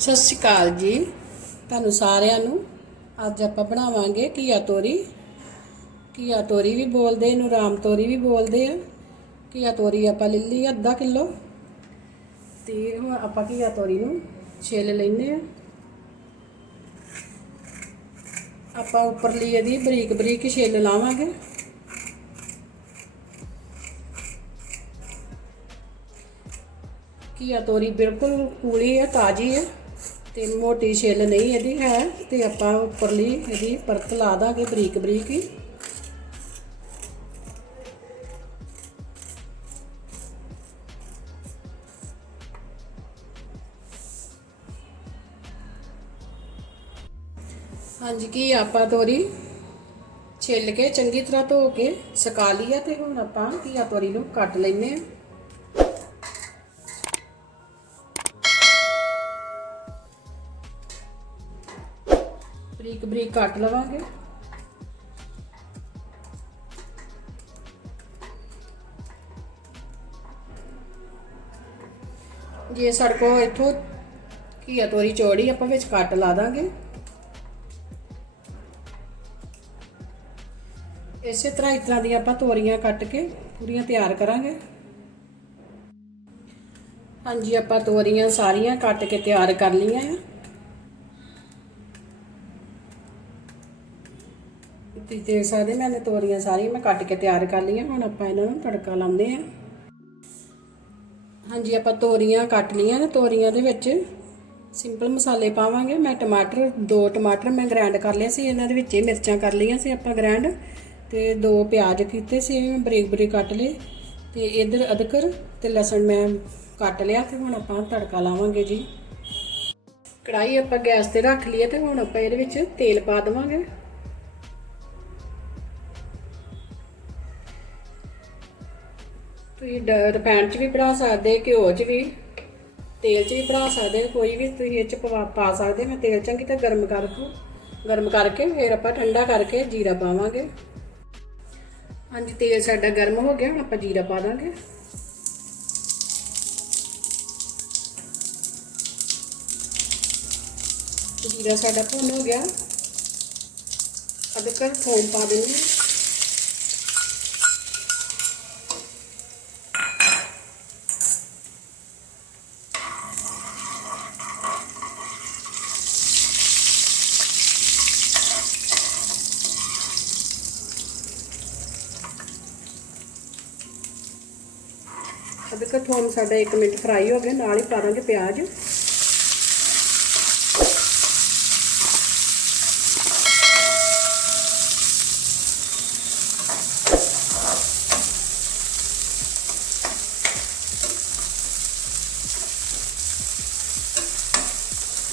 ਸਤਿ ਸ਼੍ਰੀ ਅਕਾਲ ਜੀ। ਤੁਹਾਨੂੰ ਸਾਰਿਆਂ ਨੂੰ ਅੱਜ ਆਪਾਂ ਬਣਾਵਾਂਗੇ ਘੀਆ ਤੋਰੀ। ਘੀਆ ਤੋਰੀ ਵੀ ਬੋਲਦੇ, ਇਹਨੂੰ ਰਾਮ ਤੋਰੀ ਵੀ ਬੋਲਦੇ ਆ। ਘੀਆ ਤੋਰੀ ਆਪਾਂ ਲੈ ਲਈ ਅੱਧਾ ਕਿਲੋ। ਤੇ ਹੁਣ ਆਪਾਂ ਘੀਆ ਤੋਰੀ ਨੂੰ ਛਿੱਲ ਲੈਨੇ ਆ। ਆਪਾਂ ਉੱਪਰਲੀ ਇਹਦੀ ਬਰੀਕ ਬਰੀਕ ਛਿੱਲ ਲਾਵਾਂਗੇ। ਘੀਆ ਤੋਰੀ ਬਿਲਕੁਲ ਕੂਲੀ ਹੈ ਤਾਜ਼ੀ ਹੈ ਤੇ ਮੋਟੀ ਛਿੱਲ ਨਹੀਂ ਇਹਦੀ ਹੈ ਤੇ ਆਪਾਂ ਉੱਪਰਲੀ ਇਹਦੀ ਪਰਤ ਲਾ ਦਾਂਗੇ ਬਰੀਕ ਬਰੀਕ ਹੀ। ਹਾਂਜੀ, ਕੀ ਆਪਾਂ ਤੋਰੀ ਛਿੱਲ ਕੇ ਚੰਗੀ ਤਰ੍ਹਾਂ ਧੋ ਕੇ ਸੁਕਾ ਲਈ ਆ ਤੇ ਹੁਣ ਆਪਾਂ ਘੀਆ ਤੋਰੀ ਨੂੰ ਕੱਟ ਲੈਨੇ ਆ ਬਰੀਕ ਕੱਟ ਲਵਾਂਗੇ। ਜੇ ਸਾਡੇ ਸੜਕੋ ਇੱਥੋਂ ਘੀਆ ਤੋਰੀ ਚੌੜੀ ਆਪਾਂ ਵਿੱਚ ਕੱਟ ਲਾ ਦਾਂਗੇ। ਇਸੇ ਤਰ੍ਹਾਂ ਇਸ ਤਰ੍ਹਾਂ ਦੀਆਂ ਆਪਾਂ ਤੋਰੀਆਂ ਕੱਟ ਕੇ ਪੂਰੀਆਂ ਤਿਆਰ ਕਰਾਂਗੇ। ਹਾਂਜੀ, ਆਪਾਂ ਤੋਰੀਆਂ ਸਾਰੀਆਂ ਕੱਟ ਕੇ ਤਿਆਰ ਕਰ ਲਈਆਂ ਆ। ਤੁਸੀਂ ਦੇਖ ਸਕਦੇ ਮੈਂ ਤੋਰੀਆਂ ਸਾਰੀਆਂ ਮੈਂ ਕੱਟ ਕੇ ਤਿਆਰ ਕਰ ਲਈਆਂ, ਹੁਣ ਆਪਾਂ ਇਹਨਾਂ ਨੂੰ ਤੜਕਾ ਲਾਉਂਦੇ ਆ ਹਾਂਜੀ, ਆਪਾਂ ਤੋਰੀਆਂ ਕੱਟ ਲਈਆਂ ਨੇ, ਤੋਰੀਆਂ ਦੇ ਵਿੱਚ ਸਿੰਪਲ ਮਸਾਲੇ ਪਾਵਾਂਗੇ। ਮੈਂ ਟਮਾਟਰ, ਦੋ ਟਮਾਟਰ ਮੈਂ ਗ੍ਰਾਈਂਡ ਕਰ ਲਿਆ ਸੀ, ਇਹਨਾਂ ਦੇ ਵਿੱਚ ਹੀ ਮਿਰਚਾਂ ਕਰ ਲਈਆਂ ਸੀ ਆਪਾਂ ਗ੍ਰਾਈਂਡ ਤੇ ਦੋ ਪਿਆਜ਼ ਕੀਤੇ ਸੀ ਮੈਂ ਬਰੀਕ ਬਰੀਕ ਕੱਟ ਲਏ। ਤੇ ਇਧਰ ਅਦਰਕ ਤੇ ਲਸਣ ਮੈਂ ਕੱਟ ਲਿਆ ਤੇ ਹੁਣ ਆਪਾਂ ਤੜਕਾ ਲਾਵਾਂਗੇ ਜੀ। ਕੜਾਈ ਆਪਾਂ ਗੈਸ ਤੇ ਰੱਖ ਲਈਏ ਹੈ ਤੇ ਹੁਣ ਆਪਾਂ ਇਹਦੇ ਵਿੱਚ ਤੇਲ ਪਾ ਦੇਵਾਂਗੇ। ਤੁਸੀਂ ਰਿਫਾਈਂਡ 'ਚ ਵੀ ਬਣਾ ਸਕਦੇ, ਘਿਓ 'ਚ ਵੀ, ਤੇਲ 'ਚ ਵੀ ਬਣਾ ਸਕਦੇ, ਕੋਈ ਵੀ ਤੁਸੀਂ ਇਹ 'ਚ ਪਵਾ- ਪਾ ਸਕਦੇ, ਮੈਂ ਤੇਲ ਚੰਗੀ ਤਰ੍ਹਾਂ ਗਰਮ ਕਰਕੇ ਗਰਮ ਕਰਕੇ ਫਿਰ ਆਪਾਂ ਠੰਡਾ ਕਰਕੇ ਜੀਰਾ ਪਾਵਾਂਗੇ। ਹਾਂਜੀ, ਤੇਲ ਸਾਡਾ ਗਰਮ ਹੋ ਗਿਆ, ਹੁਣ ਆਪਾਂ ਜੀਰਾ ਪਾ ਦਾਂਗੇ। ਜੀਰਾ ਸਾਡਾ ਭੁੰਨ ਹੋ ਗਿਆ। ਅਦਰਕ ਥੋਮ ਪਾ ਦਿੰਦੇ ਹਾਂ। ਦੇਖੋ ਥੋਮ ਸਾਡਾ 1 ਮਿੰਟ ਫਰਾਈ ਹੋ ਗਿਆ, ਨਾਲ ਹੀ ਪਾ ਦਾਂਗੇ ਪਿਆਜ਼।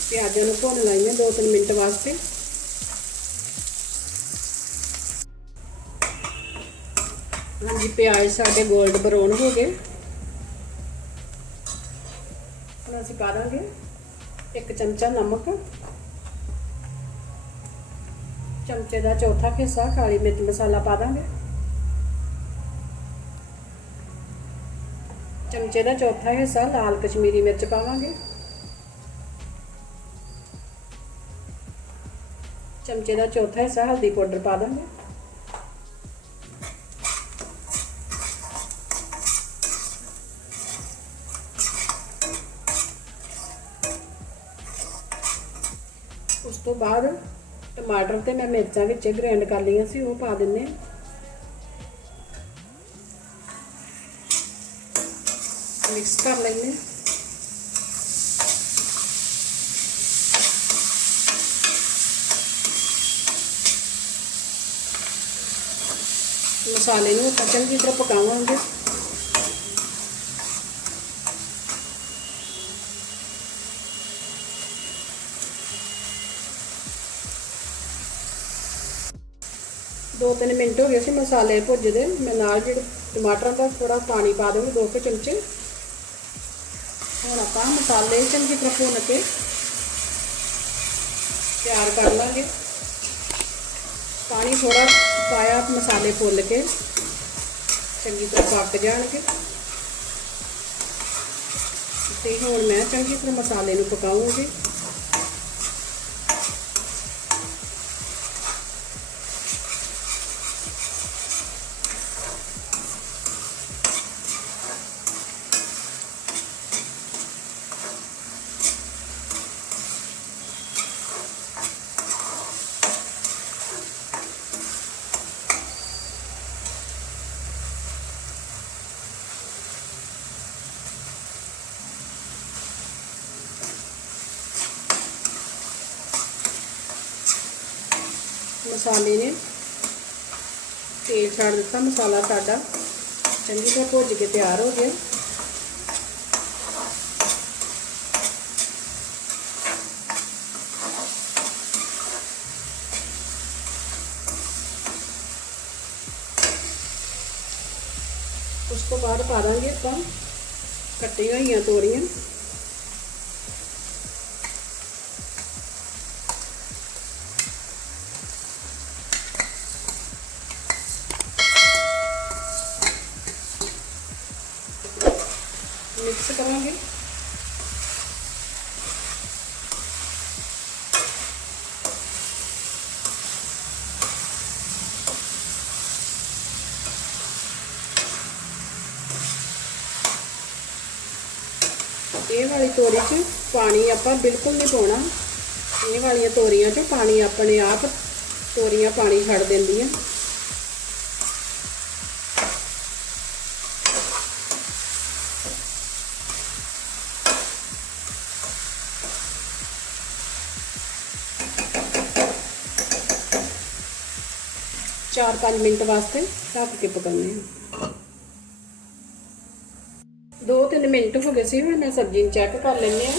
ਪਿਆਜ਼ਾਂ ਨੂੰ ਭੁੰਨ ਲਾਈਆਂ 2-3 ਮਿੰਟ ਵਾਸਤੇ। ਹਾਂਜੀ, ਪਿਆਜ਼ ਸਾਡੇ 골ਡ ਬਰਾਊਨ ਹੋ ਗਏ। ਹੁਣ ਅਸੀਂ ਪਾ ਦਾਂਗੇ। ਇੱਕ ਚਮਚਾ ਨਮਕ। ਚਮਚੇ ਦਾ ਚੌਥਾ ਹਿੱਸਾ ਕਾਲੀ ਮਿਰਚ ਮਸਾਲਾ ਪਾ ਦਾਂਗੇ। ਚਮਚੇ ਦਾ ਚੌਥਾ ਹਿੱਸਾ ਲਾਲ ਕਸ਼ਮੀਰੀ ਮਿਰਚ ਪਾਵਾਂਗੇ। ਚਮਚੇ ਦਾ ਚੌਥਾ ਹਿੱਸਾ ਹਲਦੀ ਪਾਊਡਰ ਪਾ ਦਾਂਗੇ। ਤੋਂ ਬਾਅਦ ਟਮਾਟਰ ਤੇ ਮੈਂ ਮਿਰਚਾਂ ਵਿੱਚ ਗ੍ਰਾਈਂਡ ਕਰ ਲਈਆਂ ਸੀ, ਉਹ ਪਾ ਦਿੰਨੇ ਆ ਮਿਕਸ ਕਰ ਲੈਂਦੇ ਮਸਾਲੇ ਨੂੰ ਆਪਾਂ ਚੰਗੀ ਤਰ੍ਹਾਂ ਪਕਾਵਾਂਗੇ। ਦੋ ਤਿੰਨ ਮਿੰਟ ਹੋ ਗਏ ਸੀ ਮਸਾਲੇ ਭੁੱਜਦੇ। ਮੈਂ ਨਾਲ ਜਿਹੜੇ ਟਮਾਟਰਾਂ ਦਾ ਥੋੜਾ ਪਾਣੀ ਪਾ ਦਵਾਂਗੀ, ਦੋ ਕੁ ਚਮਚੇ। ਹੁਣ ਆਪਾਂ ਮਸਾਲੇ ਚੰਗੀ ਤਰ੍ਹਾਂ ਭੁੰਨ ਕੇ ਤਿਆਰ ਕਰ ਲਾਂਗੇ। ਪਾਣੀ ਥੋੜਾ ਪਾਇਆ ਮਸਾਲੇ ਫੁੱਲ ਕੇ, ਚੰਗੀ ਤਰ੍ਹਾਂ ਪੱਕ ਜਾਣਗੇ। ਤੇ ਹੁਣ ਮੈਂ ਚੰਗੀ ਤਰ੍ਹਾਂ ਮਸਾਲੇ ਨੂੰ ਪਕਾਉਂਗੀ। ਮਸਾਲੇ ਨੇ। ਤੇਲ ਛੱਡ ਦਿੱਤਾ ਮਸਾਲਾ ਸਾਡਾ। ਚੰਗੀ ਤਰ੍ਹਾਂ ਭੁੱਜ ਕੇ ਤਿਆਰ ਹੋ ਗਿਆ। ਉਸ ਤੋਂ ਬਾਅਦ ਪਾ ਦਾਂਗੇ ਆਪਾਂ ਕੱਟੀਆਂ ਹੋਈਆਂ ਤੋਰੀਆਂ ਮਿਕਸ ਇਹ ਵਾਲੀ ਤੋਰੀ 'ਚ ਪਾਣੀ ਆਪਾਂ ਬਿਲਕੁਲ ਨਹੀਂ ਪਾਉਣਾ। ਇਹ ਵਾਲੀਆਂ ਤੋਰੀਆਂ 'ਚ ਪਾਣੀ ਆਪਣੇ ਆਪ ਤੋਰੀਆਂ ਪਾਣੀ ਛੱਡ ਦਿੰਦੀਆਂ ਚਾਰ ਪੰਜ ਮਿੰਟ ਵਾਸਤੇ ਢੱਕ ਕੇ ਪਕਾਉਣੇ ਆ ਦੋ ਤਿੰਨ ਮਿੰਟ ਹੋ ਗਏ ਸੀ, ਹੁਣ ਮੈਂ ਸਬਜ਼ੀ ਨੂੰ ਚੈੱਕ ਕਰ ਲੈਂਦੇ ਹਾਂ।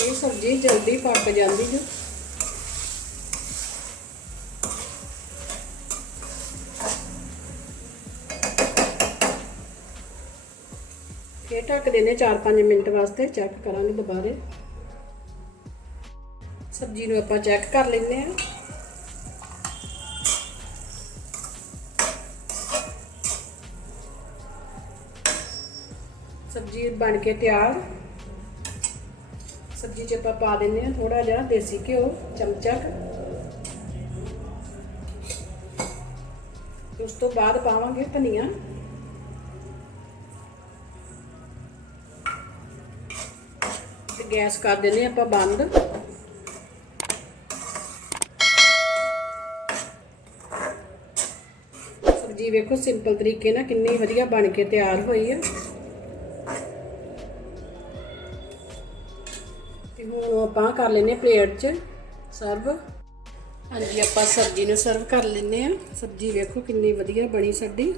ਇਹ ਸਬਜ਼ੀ ਜਲਦੀ ਪੱਕ ਜਾਂਦੀ ਹੈ ਇਹ ਢੱਕ ਦਿੰਦੇ 4-5 ਮਿੰਟ ਵਾਸਤੇ ਚੈੱਕ ਕਰਾਂਗੇ ਦੁਬਾਰੇ। ਸਬਜ਼ੀ ਨੂੰ ਆਪਾਂ ਚੈੱਕ ਕਰ ਲੈਂਦੇ ਆ ਸਬਜ਼ੀ ਬਣ ਕੇ ਤਿਆਰ। ਸਬਜ਼ੀ 'ਚ ਆਪਾਂ ਪਾ ਦਿੰਦੇ ਆ ਥੋੜਾ ਜਿਹਾ ਦੇਸੀ ਘਿਓ ਚਮਚਾ ਉਸ ਤੋਂ ਬਾਅਦ ਪਾਵਾਂਗੇ ਧਨੀਆ। ਗੈਸ ਕਰ ਦਿੰਦੇ ਆਪਾਂ ਬੰਦ। ਸਬਜ਼ੀ ਵੇਖੋ ਸਿੰਪਲ ਤਰੀਕੇ ਨਾਲ ਕਿੰਨੀ ਵਧੀਆ ਬਣ ਕੇ ਤਿਆਰ ਹੋਈ ਆ। ਤੇ ਹੁਣ ਆਪਾਂ ਕਰ ਲੈਨੇ ਪਲੇਟ 'ਚ ਸਰਵ। ਹਾਂਜੀ, ਆਪਾਂ ਸਬਜ਼ੀ ਨੂੰ ਸਰਵ ਕਰ ਲੈਨੇ ਆ ਸਬਜ਼ੀ ਵੇਖੋ ਕਿੰਨੀ ਵਧੀਆ ਬਣੀ ਸਾਡੀ।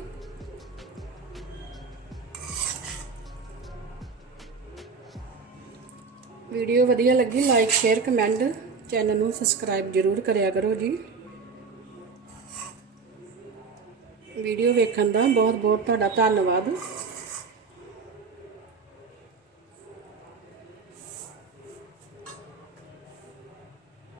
ਵੀਡੀਓ ਵਧੀਆ ਲੱਗੀ ਲਾਈਕ ਸ਼ੇਅਰ ਕਮੈਂਟ ਚੈਨਲ ਨੂੰ ਸਬਸਕ੍ਰਾਈਬ ਜ਼ਰੂਰ ਕਰਿਆ ਕਰੋ ਜੀ। ਵੀਡੀਓ ਵੇਖਣ ਦਾ ਬਹੁਤ ਬਹੁਤ ਤੁਹਾਡਾ ਧੰਨਵਾਦ।